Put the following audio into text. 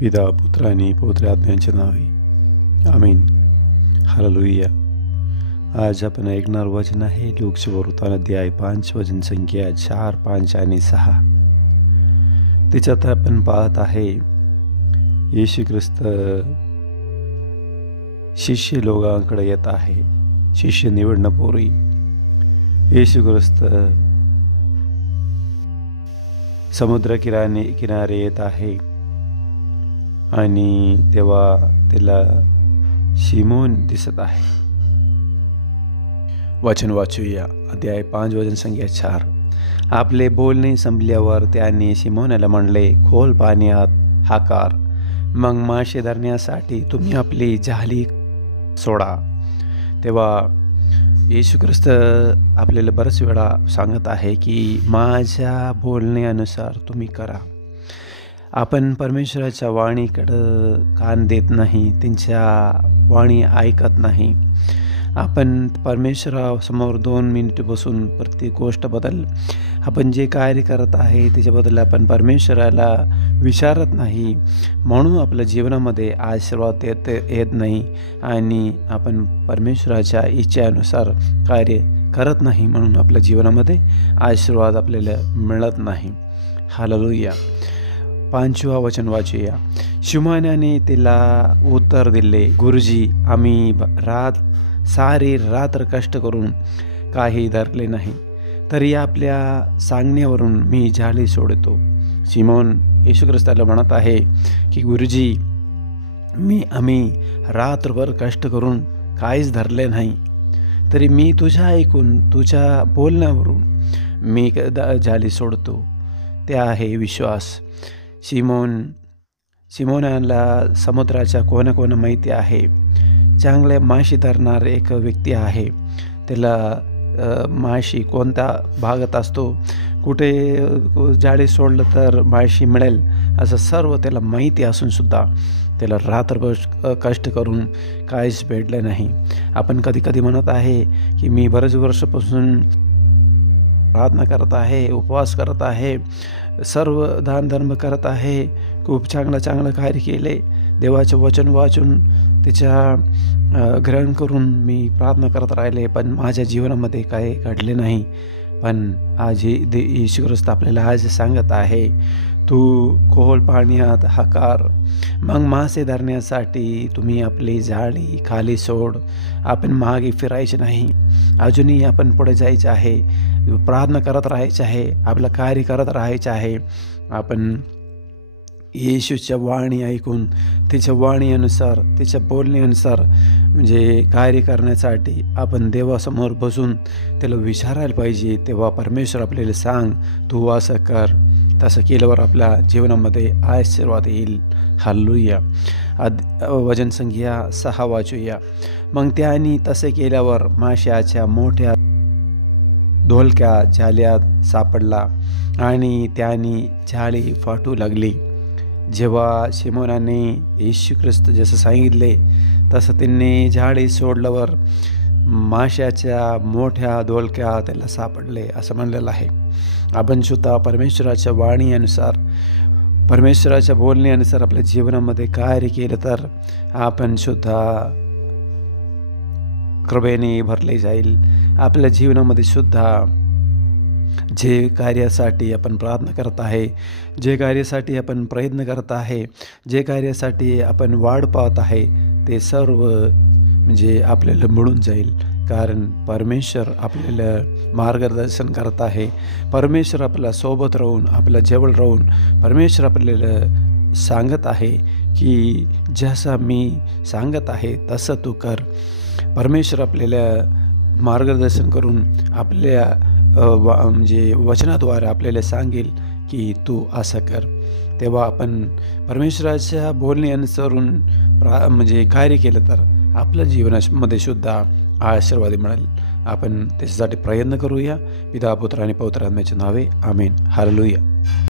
पिता पुत्र आणि पवित्र आत्म्यांच्या नावे आमीन. हालेलुया. आज आपण ऐकणार वचन आहे लूकचे वृत्तांत अध्याय 5 वचन संख्या 4, 5 आणि 6. त्याच्यात आपण पाहत आहे येशू ख्रिस्त शिष्य लोकांकडे येत आहे. शिष्य निवडण्यापूर्वी येशू ख्रिस्त समुद्र किनारे येत आहे आणि तेव्हा त्याला शिमोन दिसत आहे. वचन वाचूया. अध्याय 5 वचन संख्या 4. आपले बोलणे संपल्यावर त्याने शिमोनाला म्हणले, खोल पाण्यात हाकार, मग मासे धरण्यासाठी तुम्ही आपली जाळी सोडा. तेव्हा येशू ख्रिस्त आपल्याला बरेच वेळा सांगत आहे की माझ्या बोलण्यानुसार तुम्ही करा. आपण परमेश्वराच्या वाणीकडं कान देत नाही, त्यांच्या वाणी ऐकत नाही. आपण परमेश्वरासमोर 2 मिनिट बसून प्रत्येक गोष्टबद्दल आपण जे कार्य करत आहे त्याच्याबद्दल आपण परमेश्वराला विचारत नाही. म्हणून आपल्या जीवनामध्ये आशीर्वाद येत नाही आणि आपण परमेश्वराच्या इच्छेनुसार कार्य करत नाही. म्हणून आपल्या जीवनामध्ये आशीर्वाद आपल्याला मिळत नाही. हालेलुया. 5वा वचन वाचूया. शिमोनाने तिला उत्तर दिले, गुरुजी, आम्ही सारी रात्र कष्ट करून काही धरले नाही, तरी आपल्या सांगण्यावरून मी जाळी सोडतो. शिमोन येशू ख्रिस्ताला म्हणत आहे की गुरुजी, आम्ही रात्रभर कष्ट करून काहीच धरले नाही, तरी मी तुझ्या ऐकून तुझ्या बोलण्यावरून मी जाळी सोडतो. ते आहे विश्वास. शिमोनाला समुद्राच्या कोणाकोणा माहिती आहे. चांगले माशी धरणार एक व्यक्ती आहे. त्याला माशी कोणत्या भागात असतो, कुठे जाळी सोडलं तर माशी मिळेल असं सर्व त्याला माहिती असूनसुद्धा त्याला रात्रभर कष्ट करून काहीच भेटलं नाही. आपण कधी म्हणत आहे की मी बरेच वर्षापासून प्रार्थना करत आहे, उपवास करत आहे, सर्व दानधर्म करत आहे, खूप चांगलं कार्य केले, देवाचे वचन वाचून त्याच्या ग्रहण करून मी प्रार्थना करत राहिले, पण माझ्या जीवनामध्ये काही घडले नाही. पण आज येशू ख्रिस्त आपल्याला आज सांगत आहे, तू खोल पाण्यात हाकार, मग मासे धरण्यासाठी तुम्ही आपली जाळी खाली सोड. आपण मागे फिरायचे नाही, अजूनही आपण पुढे जायचे आहे, प्रार्थना करत राहायचे आहे, आपलं कार्य करत राहायचे आहे. आपण येशूच्या वाणी ऐकून त्याच्या वाणीनुसार त्याच्या बोलण्यानुसार म्हणजे कार्य करण्यासाठी आपण देवासमोर बसून त्याला विचारायला पाहिजे. तेव्हा परमेश्वर आपल्याला सांग, तू असं कर. तसं केल्यावर आपल्या जीवनामध्ये आशीर्वाद येईल. हालेलुया. वचन संख्या 6 वाचूया. मग त्याने तसे केल्यावर माशाच्या मोठ्या ढोलक्या जाळ्यात सापडला आणि त्याने जाळी फाटू लागली. जेव्हा शिमोनाने येशू ख्रिस्त जसं सांगितले तसं त्यांनी जाळी सोडल्यावर माशाच्या मोठ्या ढोलक्या त्याला सापडले असं म्हणलेलं आहे. आपण सुद्धा परमेश्वराच्या वाणीनुसार परमेश्वराच्या बोलण्यानुसार आपल्या जीवनामध्ये कार्य केलं तर आपण सुद्धा कृपेने भरले जाईल. आपल्या जीवनामध्ये सुद्धा जे कार्यासाठी आपण प्रार्थना करत आहे, जे कार्यासाठी आपण प्रयत्न करत आहे, जे कार्यासाठी आपण वाढ पाहत आहे, ते सर्व म्हणजे आपल्याला मिळून जाईल. कारण परमेश्वर आपल्याला मार्गदर्शन करत आहे. परमेश्वर आपल्या सोबत राहून, आपल्या जवळ राहून परमेश्वर आपल्याला सांगत आहे की जसं मी सांगत आहे तसं तू कर. परमेश्वर आपल्याला मार्गदर्शन करून आपल्या म्हणजे वचनाद्वारे आपल्याला सांगेल की तू असं कर. तेव्हा आपण परमेश्वराच्या बोलण्यानुसारून म्हणजे कार्य केलं तर आपल्या जीवनामध्ये सुद्धा आशीर्वाद मिळेल. आपण त्याच्यासाठी प्रयत्न करूया. पिता पुत्र आणि पवित्र आत्म्याच्या नावे आमीन. हालेलुया.